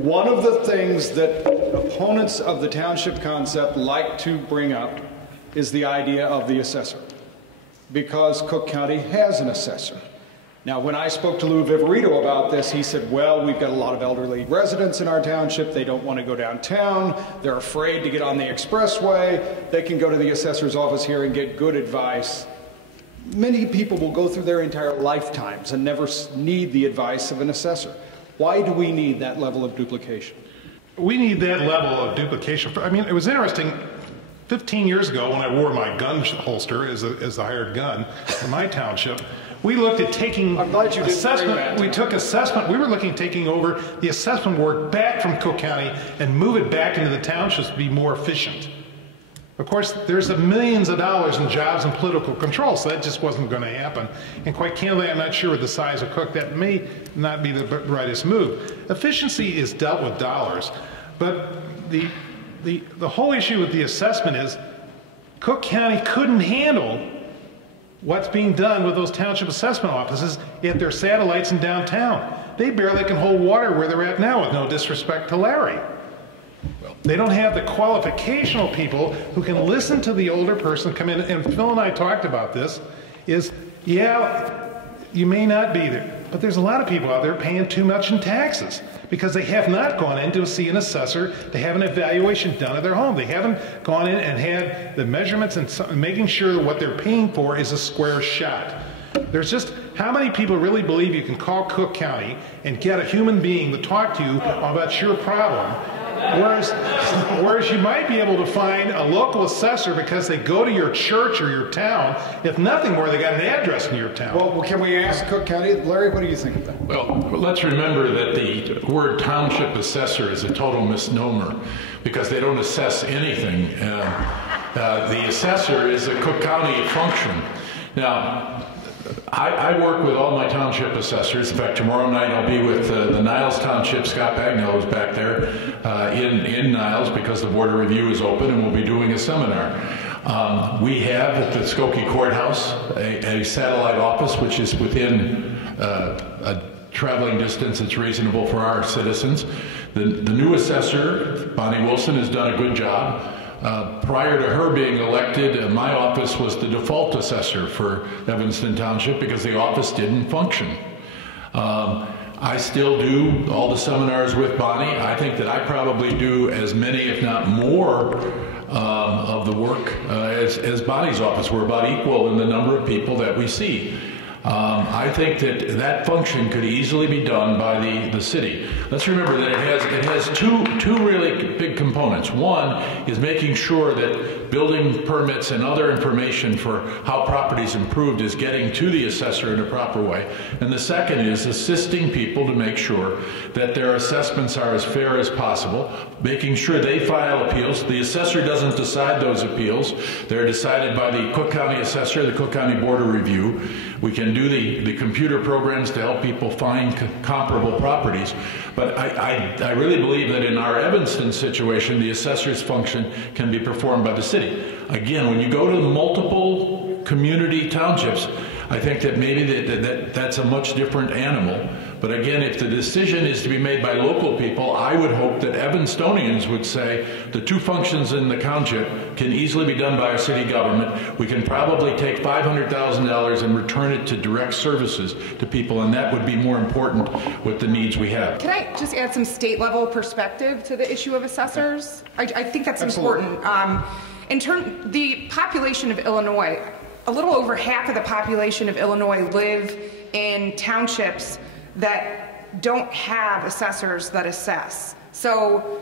One of the things that opponents of the township concept like to bring up is the idea of the assessor, because Cook County has an assessor. Now, when I spoke to Lou Viverito about this, he said, well, we've got a lot of elderly residents in our township. They don't want to go downtown. They're afraid to get on the expressway. They can go to the assessor's office here and get good advice. Many people will go through their entire lifetimes and never need the advice of an assessor. Why do we need that level of duplication? We need that level of duplication. I mean, it was interesting. 15 years ago, when I wore my gun holster as a hired gun in my township, we looked at taking assessment. We took assessment. We were looking at taking over the assessment work back from Cook County and move it back into the townships to be more efficient. Of course, there's millions of dollars in jobs and political control, so that just wasn't going to happen. And quite candidly, I'm not sure with the size of Cook, that may not be the rightest move. Efficiency is dealt with dollars, but the whole issue with the assessment is Cook County couldn't handle what's being done with those township assessment offices if they're satellites in downtown. They barely can hold water where they're at now, with no disrespect to Larry. They don't have the qualificational people who can listen to the older person come in. And Phil and I talked about this, is, yeah, you may not be there, but there's a lot of people out there paying too much in taxes because they have not gone in to see an assessor to have an evaluation done of their home. They haven't gone in and had the measurements and making sure that what they're paying for is a square shot. There's just, how many people really believe you can call Cook County and get a human being to talk to you about your problem? Whereas you might be able to find a local assessor because they go to your church or your town. If nothing more, they got an address in your town. Well, can we ask Cook County? Larry, what do you think of that? Well, let's remember that the word township assessor is a total misnomer because they don't assess anything. The assessor is a Cook County function. Now, I work with all my township assessors. In fact, tomorrow night I'll be with the Niles Township. Scott Bagnell is back there in Niles because the Board of Review is open and we'll be doing a seminar. We have at the Skokie Courthouse a satellite office which is within a traveling distance that's reasonable for our citizens. The new assessor, Bonnie Wilson, has done a good job. Prior to her being elected, my office was the default assessor for Evanston Township because the office didn't function. I still do all the seminars with Bonnie. I think that I probably do as many, if not more, of the work as Bonnie's office. We're about equal in the number of people that we see. I think that that function could easily be done by the city. Let's remember that it has two really big components. One is making sure that building permits and other information for how property is improved is getting to the assessor in a proper way. And the second is assisting people to make sure that their assessments are as fair as possible, making sure they file appeals. The assessor doesn't decide those appeals. They're decided by the Cook County assessor, the Cook County Board of Review. We can do the computer programs to help people find comparable properties. But I really believe that in our Evanston situation, the assessor's function can be performed by the city. Again, when you go to multiple community townships, I think that maybe that's a much different animal. But again, if the decision is to be made by local people, I would hope that Evanstonians would say the two functions in the township can easily be done by our city government. We can probably take $500,000 and return it to direct services to people, and that would be more important with the needs we have. Can I just add some state-level perspective to the issue of assessors? I think that's important. The population of Illinois, a little over half of the population of Illinois live in townships that don't have assessors that assess. So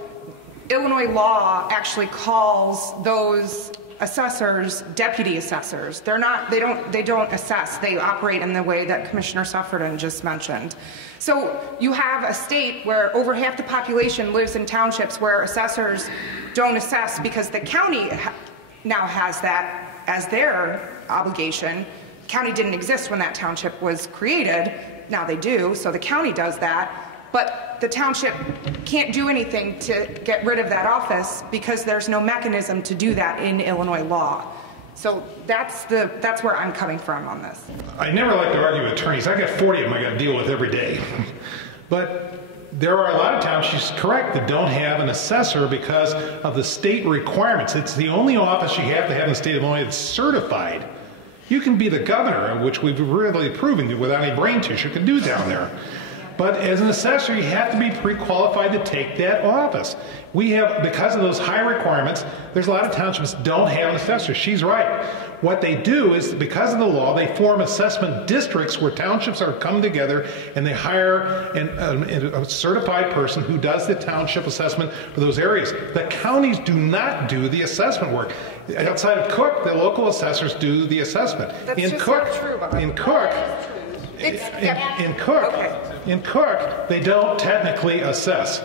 Illinois law actually calls those assessors deputy assessors. They don't assess. They operate in the way that Commissioner Sufferton just mentioned. So you have a state where over half the population lives in townships where assessors don't assess because the county now has that as their obligation. The county didn't exist when that township was created. Now they do, so the county does that, but the township can't do anything to get rid of that office because there's no mechanism to do that in Illinois law. So that's where I'm coming from on this. I never like to argue with attorneys. I got 40 of them I got to deal with every day. But there are a lot of towns, she's correct, that don't have an assessor because of the state requirements. It's the only office you have to have in the state of Illinois that's certified. You can be the governor, which we've really proven that without any brain tissue can do down there. But as an assessor, you have to be pre-qualified to take that office. We have, because of those high requirements, there's a lot of townships that don't have an assessor. She's right. What they do is, because of the law, they form assessment districts where townships are come together and they hire a certified person who does the township assessment for those areas. The counties do not do the assessment work. Outside of Cook, the local assessors do the assessment. That's in just Cook, not true, Bob. in Cook, in Cook, they don't technically assess.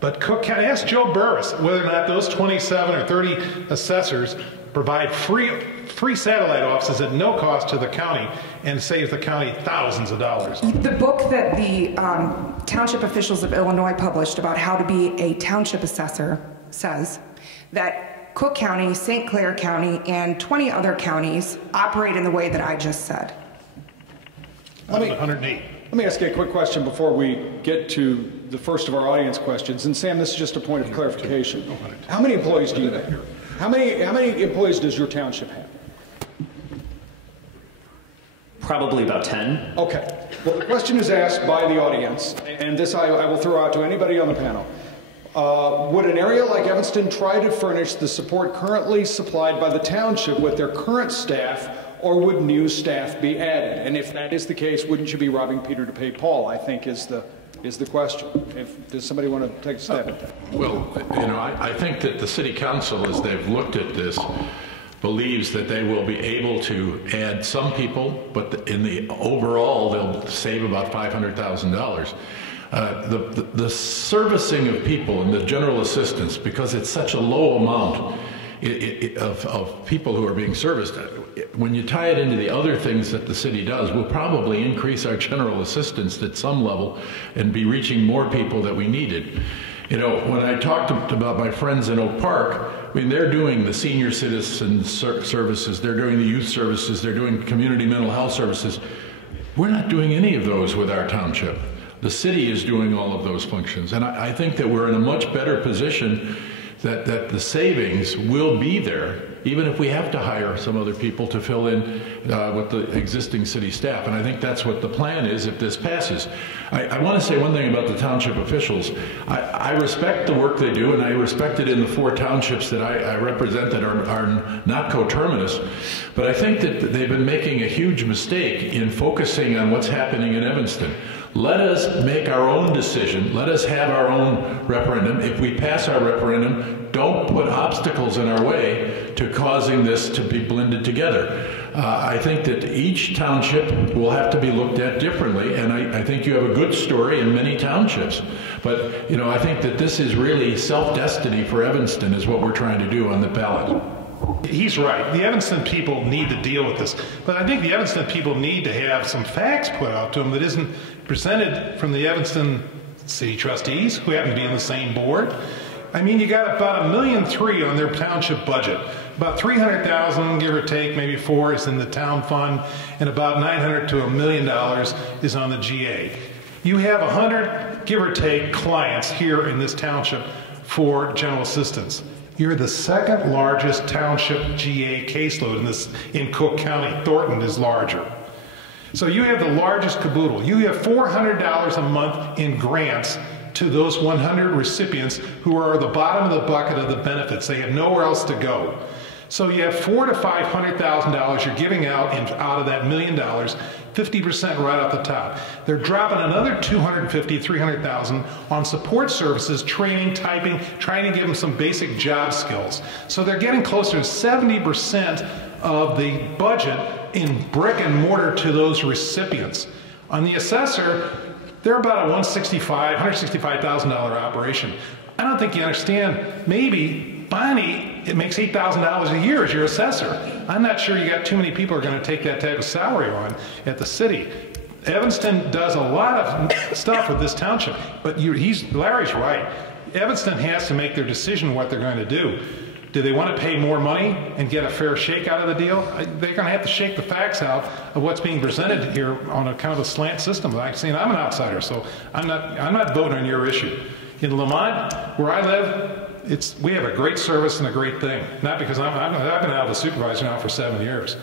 But Cook County, ask Joe Burris whether or not those 27 or 30 assessors provide free satellite offices at no cost to the county and saves the county thousands of dollars. The book that the township officials of Illinois published about how to be a township assessor says that Cook County, St. Clair County, and 20 other counties operate in the way that I just said. Let me 108. Let me ask you a quick question before we get to the first of our audience questions. And Sam, this is just a point of clarification. How many employees do you have? How many employees does your township have? Probably about 10. Okay. Well, the question is asked by the audience, and this I will throw out to anybody on the panel. Would an area like Evanston try to furnish the support currently supplied by the township with their current staff, or would new staff be added? And if that is the case, wouldn't you be robbing Peter to pay Paul, I think is the question. Does somebody want to take a stab at that? Well, I think that the city council, as they've looked at this, believes that they will be able to add some people, but in the overall, they'll save about $500,000. The servicing of people and the general assistance, because it's such a low amount of people who are being serviced, when you tie it into the other things that the city does, we'll probably increase our general assistance at some level and be reaching more people that we needed. When I talked about my friends in Oak Park, I mean, they're doing the senior citizen services, they're doing the youth services, they're doing community mental health services. We're not doing any of those with our township. The city is doing all of those functions. And I think that we're in a much better position that the savings will be there, even if we have to hire some other people to fill in with the existing city staff. And I think that's what the plan is if this passes. I want to say one thing about the township officials. I respect the work they do, and I respect it in the 4 townships that I represent that are not coterminous. But I think that they've been making a huge mistake in focusing on what's happening in Evanston. Let us make our own decision. Let us have our own referendum. If we pass our referendum, don't put obstacles in our way to causing this to be blended together. I think that each township will have to be looked at differently, and I think you have a good story in many townships. But, I think that this is really self-destiny for Evanston is what we're trying to do on the ballot. He's right. The Evanston people need to deal with this. But I think the Evanston people need to have some facts put out to them that isn't presented from the Evanston city trustees, who happen to be on the same board. I mean, you got about $1.3 million on their township budget. About $300,000, give or take, maybe 4 is in the town fund, and about $900,000 to $1 million is on the GA. You have 100, give or take, clients here in this township for general assistance. You're the second largest township GA caseload in Cook County. Thornton is larger. So you have the largest caboodle. You have $400 a month in grants to those 100 recipients who are at the bottom of the bucket of the benefits. They have nowhere else to go. So you have $400,000 to $500,000 you're giving out of that $1 million, 50% right off the top. They're dropping another $250,000 to $300,000 on support services, training, typing, trying to give them some basic job skills. So they're getting closer to 70% of the budget in brick and mortar to those recipients. On the assessor, they're about a $165,000 operation. I don't think you understand. Maybe Bonnie, it makes $8,000 a year as your assessor. I'm not sure you got too many people who are going to take that type of salary on at the city. Evanston does a lot of stuff with this township, but Larry's right. Evanston has to make their decision what they're going to do. Do they want to pay more money and get a fair shake out of the deal? They're going to have to shake the facts out of what's being presented here on a kind of a slant system. Like saying, I'm an outsider, so I'm not voting on your issue. In Lamont, where I live, we have a great service and a great thing. Not because I've been out of the supervisor now for 7 years.